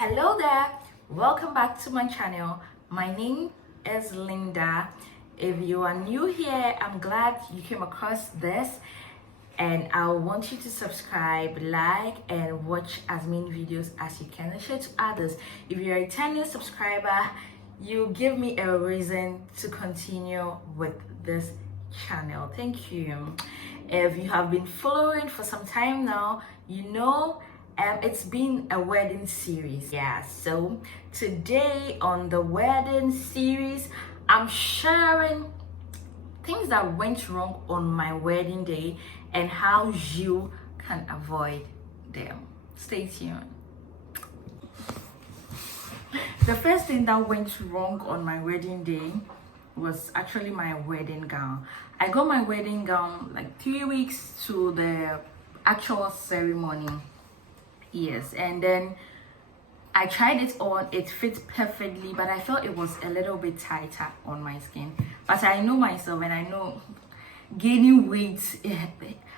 Hello there, welcome back to my channel. My name is Linda. If you are new here, I'm glad you came across this, and I want you to subscribe, like, and watch as many videos as you can and share to others. If you're a returning subscriber, you give me a reason to continue with this channel. Thank you. If you have been following for some time now, you know it's been a wedding series. Yeah, so today on the wedding series, I'm sharing things that went wrong on my wedding day and how you can avoid them. Stay tuned. The first thing that went wrong on my wedding day was actually my wedding gown. I got my wedding gown like 3 weeks to the actual ceremony. Yes, and then I tried it on, it fits perfectly, but I felt it was a little bit tighter on my skin. But I know myself, and I know gaining weight,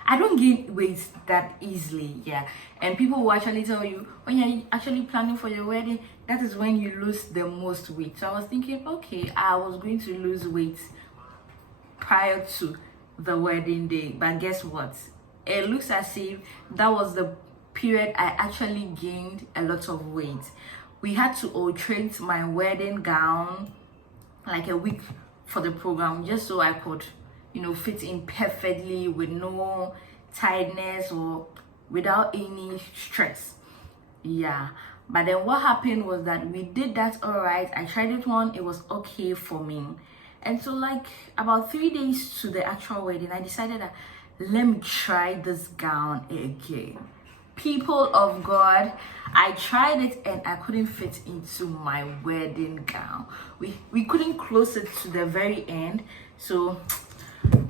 I don't gain weight that easily. Yeah, and people will actually tell you when you're actually planning for your wedding, that is when you lose the most weight. So I was thinking, okay, I was going to lose weight prior to the wedding day, but guess what? It looks as if that was the period I actually gained a lot of weight. We had to alterate my wedding gown like a week for the program, just so I could, fit in perfectly with no tightness or without any stress. Yeah, but then what happened was that we did that all right. I tried it on, it was okay for me. And so like about 3 days to the actual wedding, I decided that let me try this gown again. People of God, I tried it and I couldn't fit into my wedding gown. We couldn't close it to the very end, so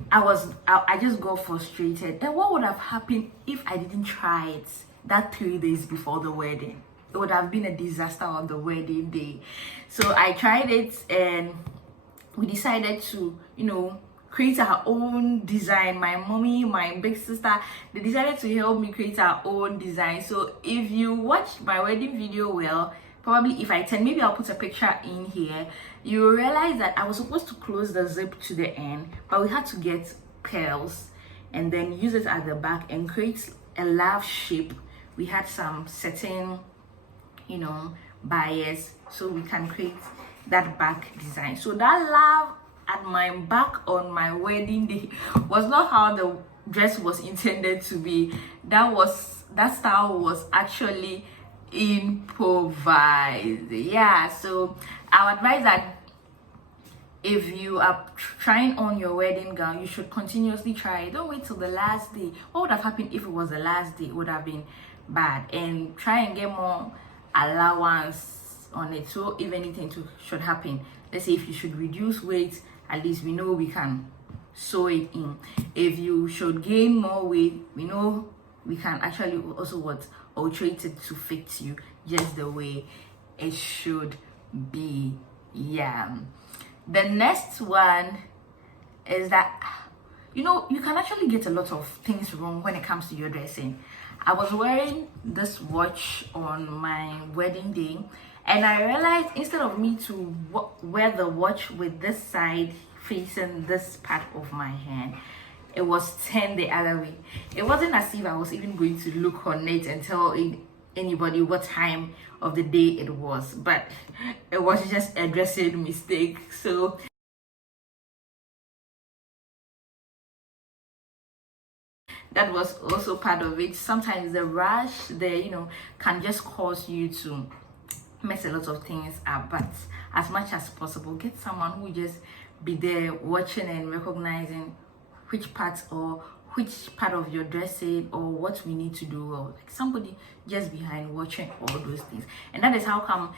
I just got frustrated. And what would have happened if I didn't try it that 3 days before the wedding? It would have been a disaster on the wedding day. So I tried it and we decided to, create our own design. My mommy, my big sister, they decided to help me create our own design. So if you watch my wedding video well, probably if I turn, maybe I'll put a picture in here, you will realize that I was supposed to close the zip to the end, but we had to get pearls and then use it at the back and create a love shape. We had some certain, bias, so we can create that back design. So that love at my back on my wedding day was not how the dress was intended to be. That style was actually improvised. Yeah, so I would advise that if you are trying on your wedding gown, you should continuously try it. Don't wait till the last day. What would have happened if it was the last day? It would have been bad. And try and get more allowance on it. So if anything should happen, let's say if you should reduce weight, at least we know we can sew it in. If you should gain more weight, we know we can actually also alterate it to fit you just the way it should be. Yeah. The next one is that you can actually get a lot of things wrong when it comes to your dressing. I was wearing this watch on my wedding day, and I realized instead of me to wear the watch with this side facing this part of my hand, it was turned the other way. It wasn't as if I was even going to look on it and tell anybody what time of the day it was, but it was just a dressing mistake. So that was also part of it. Sometimes the rush there, can just cause you to mess a lot of things up. But as much as possible, get someone who just be there watching and recognizing which part of your dressing or what we need to do, or like somebody just behind watching all those things. And that is how come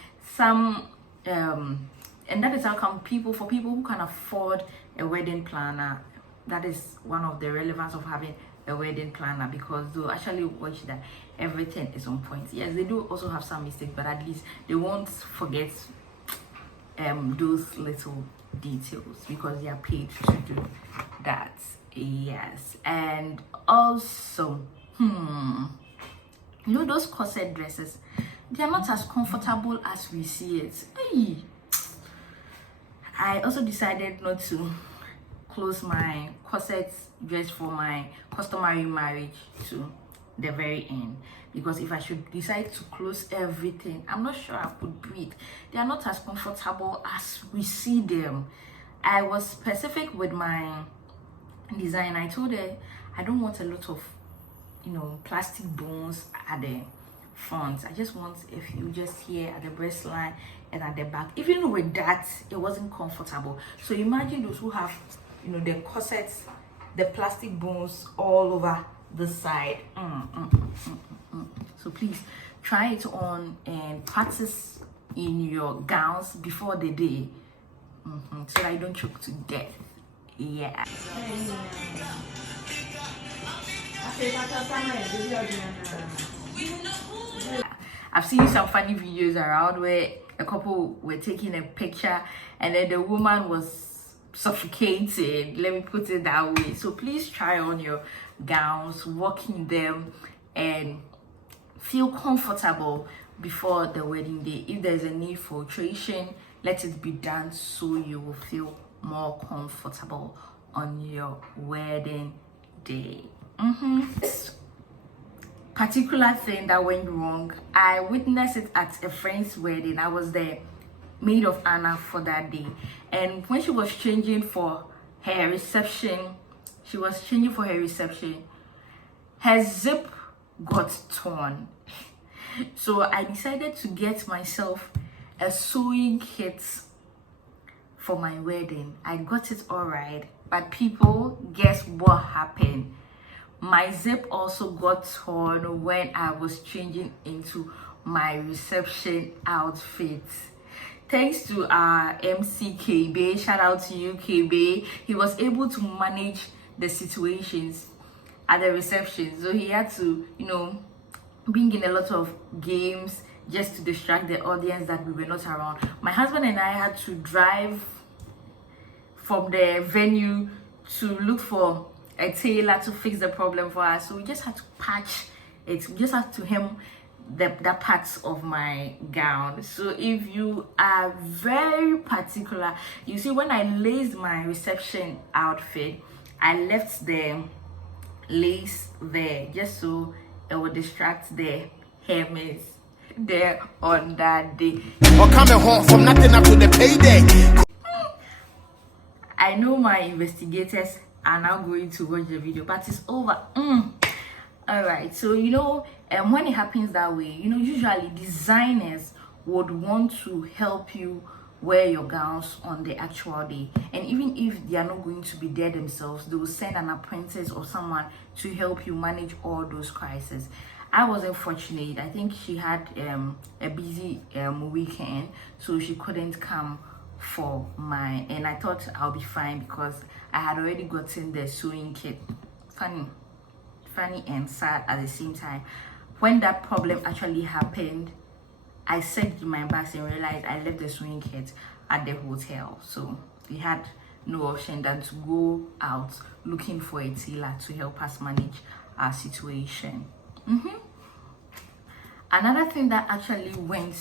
people who can afford a wedding planner, that is one of the relevance of having a wedding planner, because they'll actually watch that everything is on point. Yes, they do also have some mistakes, but at least they won't forget those little details because they are paid to do that. Yes. And also those corset dresses, they are not as comfortable as we see it. Hey. I also decided not to close my corset dress for my customary marriage to the very end, because if I should decide to close everything, I'm not sure I could breathe. They are not as comfortable as we see them. I was specific with my design. I told her I don't want a lot of, plastic bones at the front. I just want a few just here at the breast line and at the back. Even with that, it wasn't comfortable. So imagine those who have, the corsets, the plastic bones all over the side. So please try it on and practice in your gowns before the day, so I don't choke to death. Yeah. I've seen some funny videos around where a couple were taking a picture and then the woman was suffocated, let me put it that way. So please try on your gowns, walk in them, and feel comfortable before the wedding day. If there's a need for alteration, let it be done so you will feel more comfortable on your wedding day. This particular thing that went wrong, I witnessed it at a friend's wedding. I was the maid of honor for that day, and when she was changing for her reception, her zip got torn. So I decided to get myself a sewing kit for my wedding. I got it all right, but people, guess what happened? My zip also got torn when I was changing into my reception outfit. Thanks to our MC KB, shout out to you KB, he was able to manage the situations at the reception. So he had to, bring in a lot of games just to distract the audience that we were not around. My husband and I had to drive from the venue to look for a tailor to fix the problem for us. So we just had to patch it. We just had to hem that parts of my gown. So if you are very particular, you see, when I laced my reception outfit, I left the lace there just so it would distract the hemmers there on that day. Or coming home from nothing up to the payday. I know my investigators are now going to watch the video, but it's over. All right, so when it happens that way, usually designers would want to help you wear your gowns on the actual day, and even if they are not going to be there themselves, they will send an apprentice or someone to help you manage all those crises. I wasn't fortunate. I think she had a busy weekend, so she couldn't come for mine, and I thought I'll be fine because I had already gotten the sewing kit. Funny and sad at the same time. When that problem actually happened, I searched in my bags and realized I left the sewing kit at the hotel, so we had no option than to go out looking for a tailor to help us manage our situation. Another thing that actually went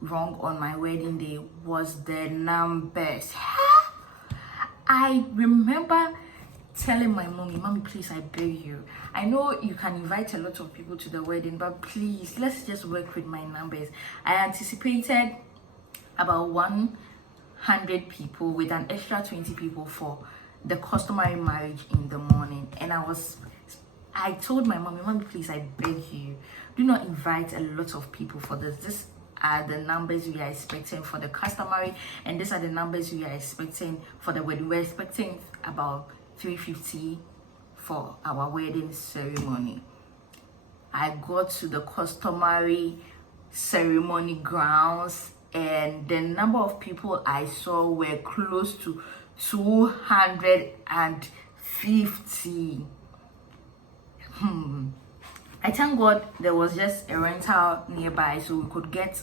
wrong on my wedding day was the numbers. I remember telling my mommy, please, I beg you, I know you can invite a lot of people to the wedding, but please, let's just work with my numbers. I anticipated about 100 people with an extra 20 people for the customary marriage in the morning, and I told my mommy, please, I beg you, do not invite a lot of people for this. This are the numbers we are expecting for the customary, and these are the numbers we are expecting for the wedding. We're expecting about 350 for our wedding ceremony. I got to the customary ceremony grounds, and the number of people I saw were close to 250. I thank God there was just a rental nearby, so we could get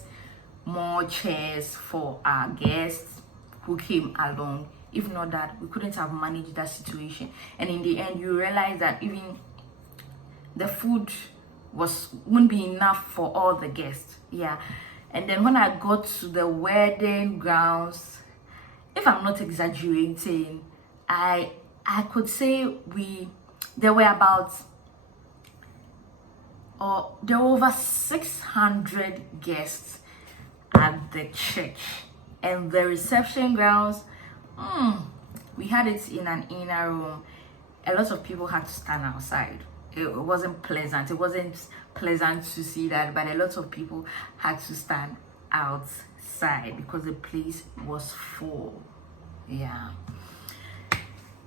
more chairs for our guests who came along. If not that, we couldn't have managed that situation. And in the end, you realize that even the food wouldn't be enough for all the guests. Yeah. And then when I got to the wedding grounds, if I'm not exaggerating, I could say there were over 600 guests at the church. And the reception grounds, we had it in an inner room. A lot of people had to stand outside. It wasn't pleasant. It wasn't pleasant to see that, but a lot of people had to stand outside because the place was full. Yeah.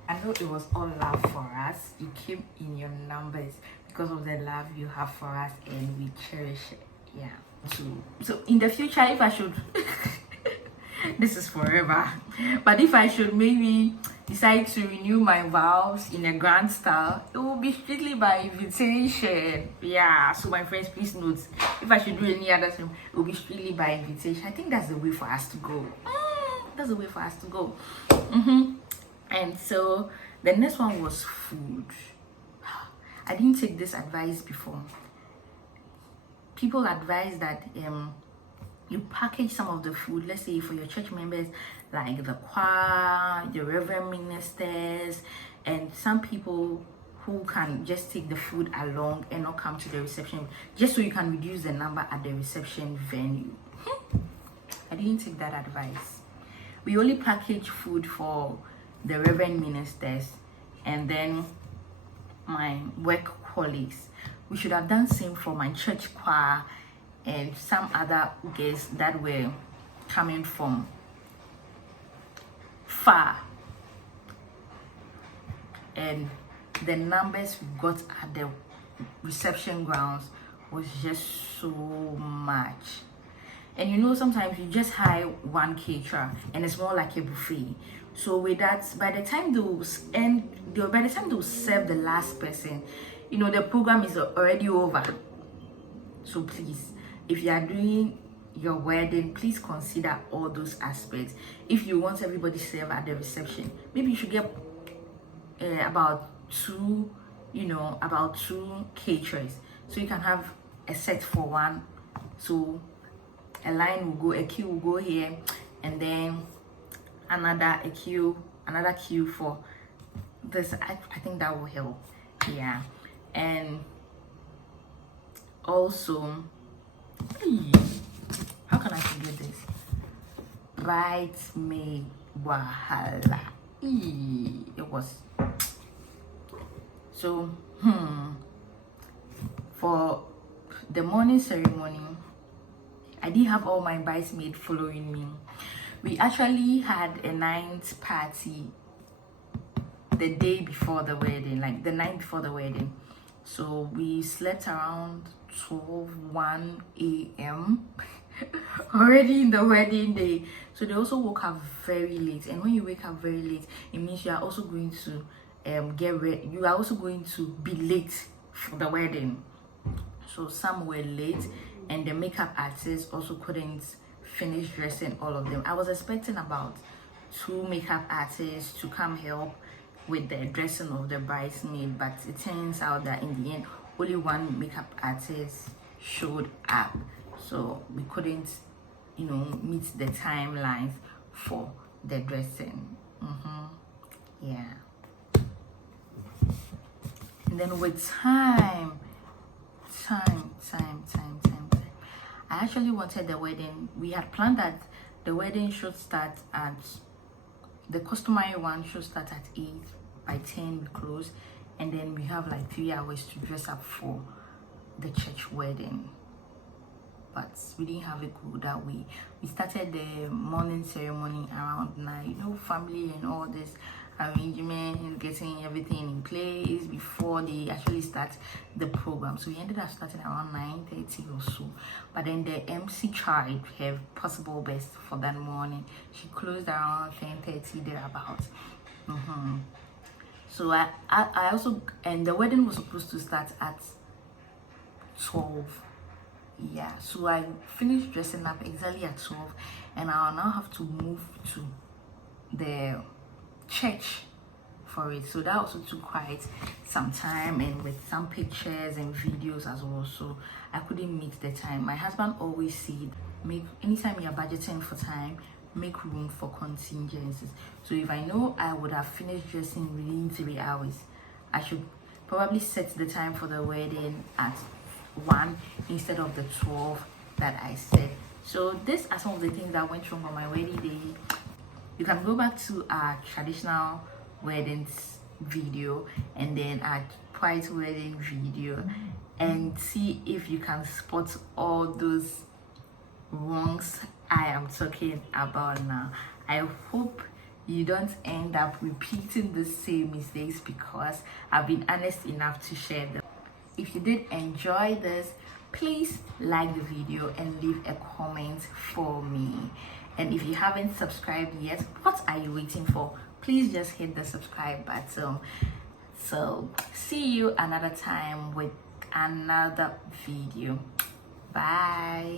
I know it was all love for us. You came in your numbers because of the love you have for us, and we cherish it. Yeah. So in the future, if I should, this is forever, but if I should maybe decide to renew my vows in a grand style, it will be strictly by invitation. Yeah. So my friends, please note, if I should do any other thing, it will be strictly by invitation. I think that's the way for us to go. That's the way for us to go. And so the next one was food. I didn't take this advice before. People advise that you package some of the food, let's say for your church members, like the choir, the reverend ministers, and some people who can just take the food along and not come to the reception, just so you can reduce the number at the reception venue. I didn't take that advice. We only package food for the reverend ministers and then my work colleagues. We should have done same for my church choir and some other guests that were coming from far. And the numbers we got at the reception grounds was just so much. And you know, sometimes you just hire one caterer and it's more like a buffet. So with that, by the time they'll serve the last person, you know, the program is already over. So please, if you are doing your wedding, please consider all those aspects. If you want everybody served at the reception, maybe you should get about two caterers, so you can have a set for one. So a line will go, a queue will go here, and then another queue for this. I think that will help. Yeah. And also, how can I forget this? Bridesmaid wahala. It was so for the morning ceremony, I did have all my bridesmaids following me. We actually had a night party the day before the wedding, like the night before the wedding. So we slept around 1 a.m. already in the wedding day. So they also woke up very late. And when you wake up very late, it means you are also going to get ready. You are also going to be late for the wedding. So some were late, and the makeup artist also couldn't finish dressing all of them. I was expecting about 2 makeup artists to come help with the dressing of the bridesmaid, but it turns out that in the end only 1 makeup artist showed up, so we couldn't meet the timelines for the dressing. Yeah. And then with time, I actually wanted the wedding. We had planned that the wedding should start at, the customary one should start at 8. By 10 we close, and then we have like 3 hours to dress up for the church wedding. But we didn't have it go that way. We started the morning ceremony around 9, family and all this arrangement and getting everything in place before they actually start the program. So we ended up starting around 9:30 or so. But then the MC tried her possible best for that morning. She closed around 10:30 thereabouts. So I also, and the wedding was supposed to start at 12. Yeah, so I finished dressing up exactly at 12, and I'll now have to move to the church for it. So that also took quite some time, and with some pictures and videos as well, so I couldn't meet the time. My husband always said, make anytime you're budgeting for time, make room for contingencies. So if I know I would have finished dressing within 3 hours, I should probably set the time for the wedding at 1 instead of the 12 that I said. So these are some of the things that went wrong on my wedding day. You can go back to our traditional weddings video and then our white wedding video and see if you can spot all those wrongs I am talking about now. I hope you don't end up repeating the same mistakes, because I've been honest enough to share them. If you did enjoy this, please like the video and leave a comment for me. And if you haven't subscribed yet, what are you waiting for? Please just hit the subscribe button. So see you another time with another video. Bye.